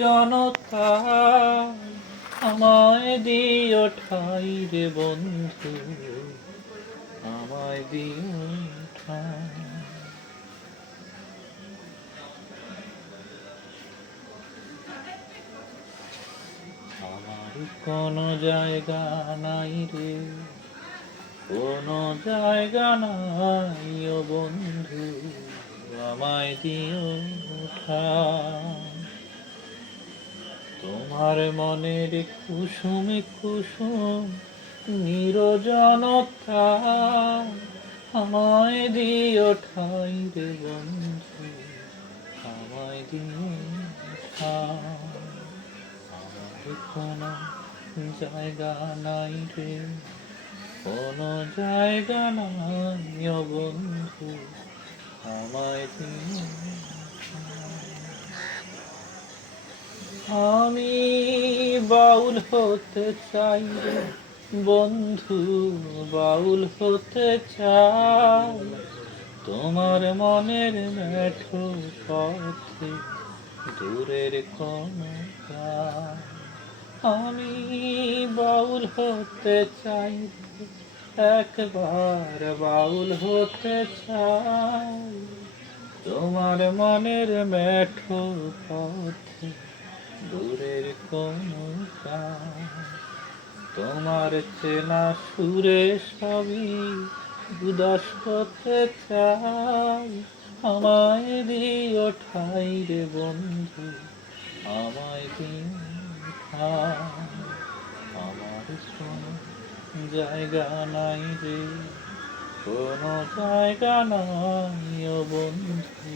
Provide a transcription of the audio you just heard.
জনতা আমায় দিও ঠাই রে বন্ধু, আমায় দিও ঠাই। আমার কোনো জায়গা নাই রে, কোনো জায়গা নাই ও বন্ধু, আমায় দিও ঠাই। তোমার মনের কুসুমে কুসুম নিরজনতা আমায় দিও ঠাই রে বন্ধু, আমায় দিও ঠাই। আমার কোনো জায়গা নাই রে, কোনো জায়গা নাই ও বন্ধু, আমায় দিও ঠাই। আমি বাউল হতে চাই রে বন্ধু, বাউল হতে চাই তোমার মনের মেঠো পথে দূরের কোনো গান। আমি বাউল হতে চাই রে, একবার বাউল হতে চাই তোমার মনের মেঠো পথে দূরের কোনো গান। তোমার চেনা সুরে সবই উদাস হতে চাই, আমায় দিও ঠাই রে বন্ধু, আমায় দিও ঠাই। আমার কোনো জায়গা নাই রে, কোনো জায়গা নাই ও বন্ধু।